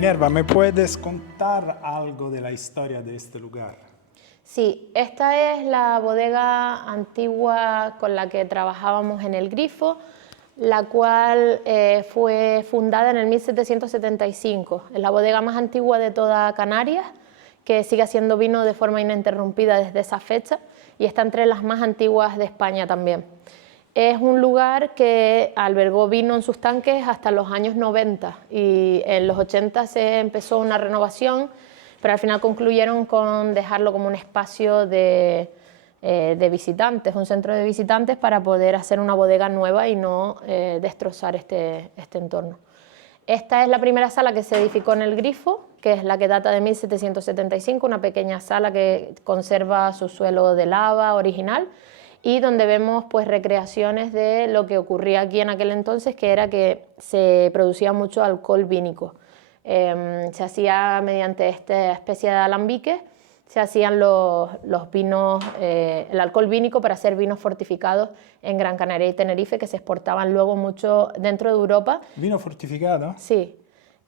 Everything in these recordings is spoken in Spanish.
Minerva, ¿me puedes contar algo de la historia de este lugar? Sí, esta es la bodega antigua con la que trabajábamos en el Grifo, la cual fue fundada en el 1775. Es la bodega más antigua de toda Canarias, que sigue haciendo vino de forma ininterrumpida desde esa fecha y está entre las más antiguas de España también. Es un lugar que albergó vino en sus tanques hasta los años 90 y en los 80 se empezó una renovación, pero al final concluyeron con dejarlo como un espacio de visitantes, un centro de visitantes para poder hacer una bodega nueva y no destrozar este entorno. Esta es la primera sala que se edificó en el Grifo, que es la que data de 1775, una pequeña sala que conserva su suelo de lava original y donde vemos pues recreaciones de lo que ocurría aquí en aquel entonces, que era que se producía mucho alcohol vínico. Se hacía mediante esta especie de alambique, se hacían los vinos, el alcohol vínico para hacer vinos fortificados en Gran Canaria y Tenerife, que se exportaban luego mucho dentro de Europa. ¿Vino fortificado? Sí.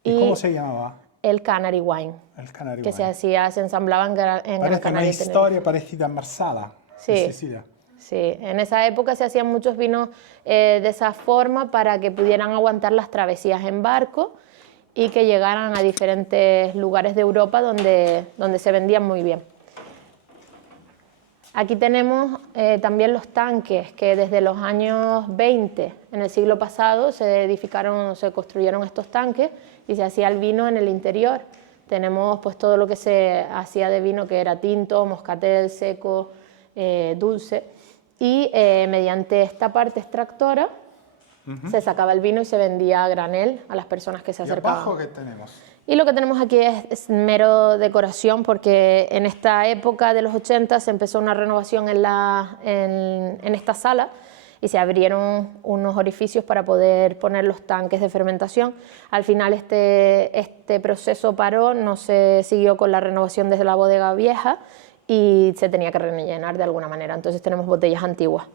¿Y cómo se llamaba? El Canary Wine. El Canary que Wine. se ensamblaba en Gran Canaria y Tenerife. Parece una historia parecida a Marsala, sí. en Sicilia. Sí, en esa época se hacían muchos vinos de esa forma para que pudieran aguantar las travesías en barco y que llegaran a diferentes lugares de Europa donde se vendían muy bien. Aquí tenemos también los tanques que desde los años 20 en el siglo pasado se construyeron estos tanques y se hacía el vino en el interior. Tenemos pues todo lo que se hacía de vino, que era tinto, moscatel, seco, dulce, y mediante esta parte extractora se sacaba el vino y se vendía a granel a las personas que se acercaban. ¿Y abajo qué tenemos? Y lo que tenemos aquí es mero decoración, porque en esta época de los 80 se empezó una renovación en esta sala y se abrieron unos orificios para poder poner los tanques de fermentación. Al final este proceso paró, no se siguió con la renovación desde la bodega vieja y se tenía que rellenar de alguna manera, entonces tenemos botellas antiguas.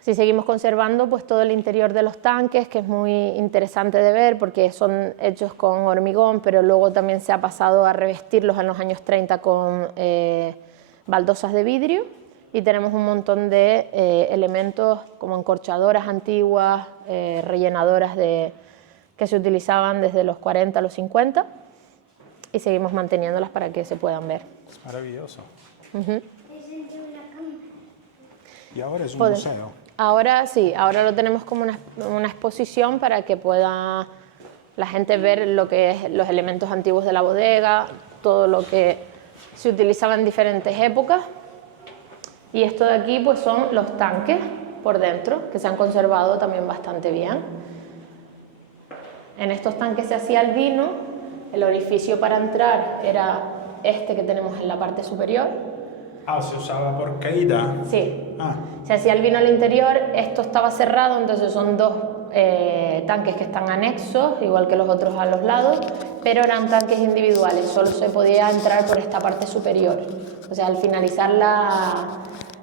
Si seguimos conservando pues todo el interior de los tanques, que es muy interesante de ver porque son hechos con hormigón, pero luego también se ha pasado a revestirlos en los años 30 con baldosas de vidrio, y tenemos un montón de elementos como encorchadoras antiguas, rellenadoras que se utilizaban desde los 40 a los 50, y seguimos manteniéndolas para que se puedan ver. Es maravilloso. Uh-huh. Y ahora es un museo. Ahora sí, ahora lo tenemos como una exposición para que pueda la gente ver lo que es los elementos antiguos de la bodega, todo lo que se utilizaba en diferentes épocas. Y esto de aquí pues son los tanques por dentro, que se han conservado también bastante bien. En estos tanques se hacía el vino, el orificio para entrar era este que tenemos en la parte superior. Ah, ¿se usaba por caída? Sí. Ah. Se hacía el vino al interior, esto estaba cerrado, entonces son dos tanques que están anexos, igual que los otros a los lados, pero eran tanques individuales, solo se podía entrar por esta parte superior. O sea, al finalizar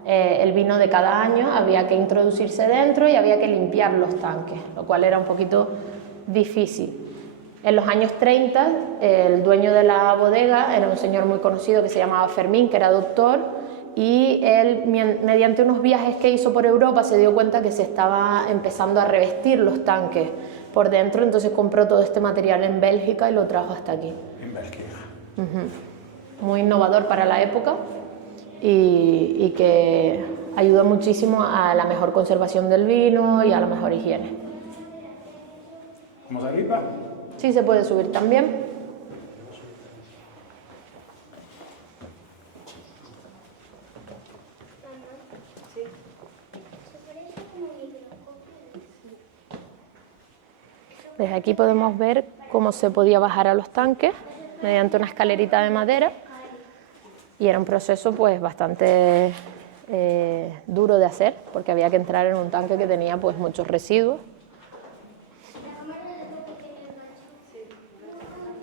el vino de cada año había que introducirse dentro y había que limpiar los tanques, lo cual era un poquito difícil. En los años 30, el dueño de la bodega era un señor muy conocido que se llamaba Fermín, que era doctor, y él, mediante unos viajes que hizo por Europa, se dio cuenta que se estaba empezando a revestir los tanques por dentro, entonces compró todo este material en Bélgica y lo trajo hasta aquí. En Bélgica. Muy innovador para la época y que ayudó muchísimo a la mejor conservación del vino y a la mejor higiene. ¿Vamos arriba? Sí, se puede subir también. Desde aquí podemos ver cómo se podía bajar a los tanques mediante una escalerita de madera, y era un proceso pues bastante duro de hacer, porque había que entrar en un tanque que tenía pues muchos residuos.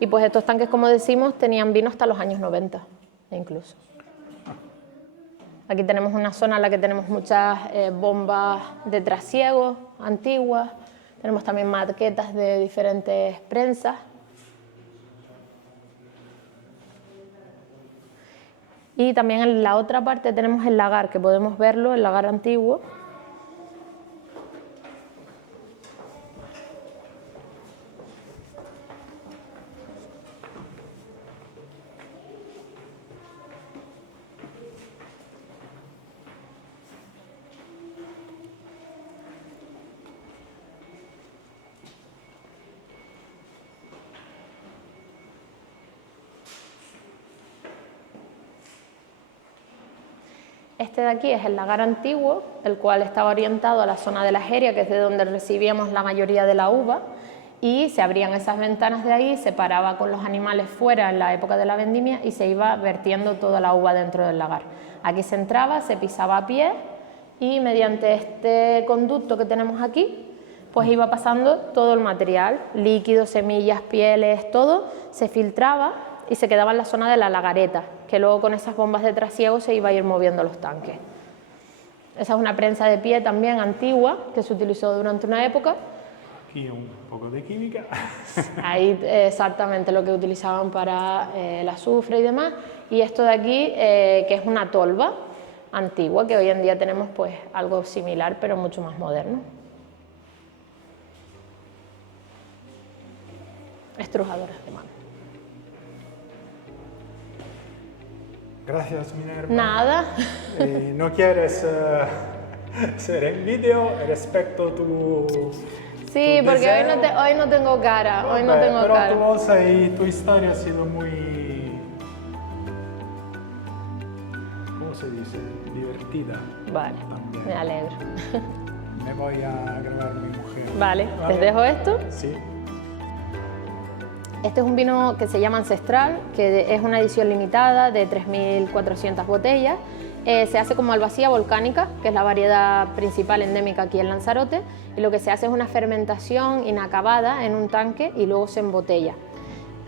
Y pues estos tanques, como decimos, tenían vino hasta los años 90 incluso. Aquí tenemos una zona en la que tenemos muchas bombas de trasiego antiguas, Tenemos también maquetas de diferentes prensas. Y también en la otra parte tenemos el lagar, que podemos verlo, el lagar antiguo. Este de aquí es el lagar antiguo, el cual estaba orientado a la zona de la Jeria, que es de donde recibíamos la mayoría de la uva, y se abrían esas ventanas de ahí, se paraba con los animales fuera en la época de la vendimia y se iba vertiendo toda la uva dentro del lagar. Aquí se entraba, se pisaba a pie y mediante este conducto que tenemos aquí, pues iba pasando todo el material, líquidos, semillas, pieles, todo, se filtraba y se quedaba en la zona de la lagareta, que luego con esas bombas de trasiego se iba a ir moviendo los tanques. Esa es una prensa de pie también antigua, que se utilizó durante una época. Aquí un poco de química. Ahí exactamente lo que utilizaban para el azufre y demás. Y esto de aquí, que es una tolva antigua, que hoy en día tenemos pues algo similar, pero mucho más moderno. Estrujadoras de mano. Gracias, Minerva. Nada. ¿No quieres hacer el vídeo respecto a tu Sí, tu porque deseo? hoy no tengo cara, hoy no Vabbè, tengo pero cara. tu voz y tu historia ha sido muy... ¿Cómo se dice? Divertida. Vale, También. me alegro. Me voy a grabar mi mujer. Vale, les dejo esto. Sí. Este es un vino que se llama Ancestral, que es una edición limitada de 3.400 botellas. Se hace con malvasía volcánica, que es la variedad principal endémica aquí en Lanzarote, y lo que se hace es una fermentación inacabada en un tanque y luego se embotella.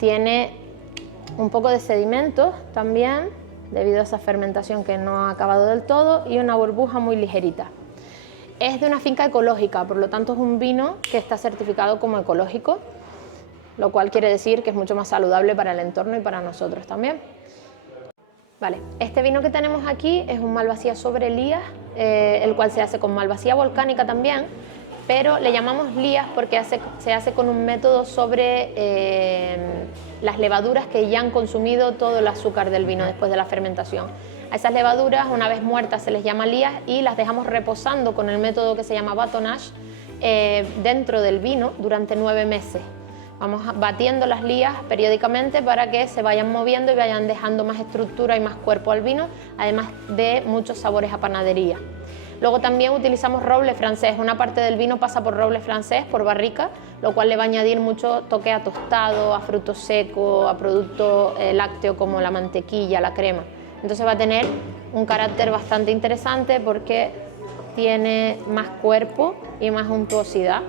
Tiene un poco de sedimentos también, debido a esa fermentación que no ha acabado del todo, y una burbuja muy ligerita. Es de una finca ecológica, por lo tanto es un vino que está certificado como ecológico, lo cual quiere decir que es mucho más saludable para el entorno y para nosotros también. Vale, este vino que tenemos aquí es un malvasía sobre lías, el cual se hace con malvasía volcánica también, pero le llamamos lías porque se hace con un método sobre las levaduras que ya han consumido todo el azúcar del vino después de la fermentación. A esas levaduras, una vez muertas, se les llama lías y las dejamos reposando con el método que se llama batonnage dentro del vino durante 9 meses. Vamos batiendo las lías periódicamente para que se vayan moviendo y vayan dejando más estructura y más cuerpo al vino, además de muchos sabores a panadería. Luego también utilizamos roble francés. Una parte del vino pasa por roble francés, por barrica, lo cual le va a añadir mucho toque a tostado, a fruto seco, a producto lácteo como la mantequilla, la crema. Entonces va a tener un carácter bastante interesante porque tiene más cuerpo y más untuosidad.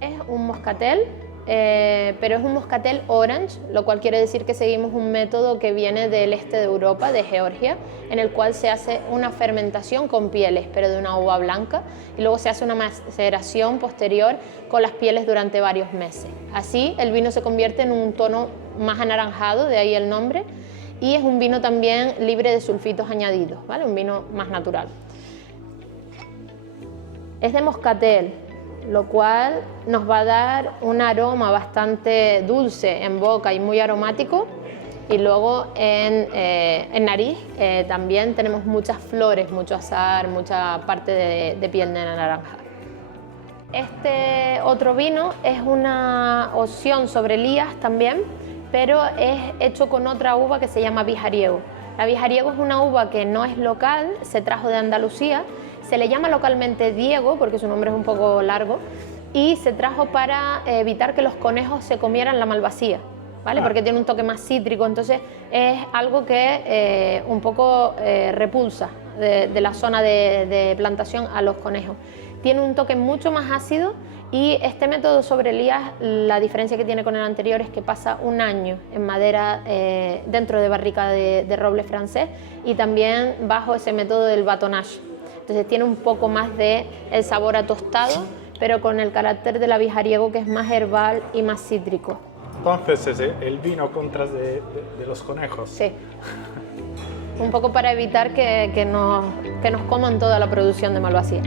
Es un moscatel, pero es un moscatel orange, lo cual quiere decir que seguimos un método que viene del este de Europa, de Georgia, en el cual se hace una fermentación con pieles, pero de una uva blanca, y luego se hace una maceración posterior con las pieles durante varios meses. Así el vino se convierte en un tono más anaranjado, de ahí el nombre, y es un vino también libre de sulfitos añadidos, ¿vale? Un vino más natural. Es de moscatel, lo cual nos va a dar un aroma bastante dulce en boca y muy aromático, y luego en nariz también tenemos muchas flores, mucho azahar, mucha parte de piel de naranja. Este otro vino es una opción sobre lías también, pero es hecho con otra uva que se llama vijariego. La vijariego es una uva que no es local, se trajo de Andalucía. Se le llama localmente Diego porque su nombre es un poco largo y se trajo para evitar que los conejos se comieran la malvasía, ¿vale? Porque tiene un toque más cítrico, entonces es algo que un poco repulsa de la zona de plantación a los conejos. Tiene un toque mucho más ácido y este método sobre lías, la diferencia que tiene con el anterior es que pasa un año en madera dentro de barrica de roble francés y también bajo ese método del batonnage. Entonces tiene un poco más de el sabor a tostado, pero con el carácter del avijariego, que es más herbal y más cítrico. Entonces es el vino contra de los conejos. Sí. Un poco para evitar que nos coman toda la producción de Malvasía.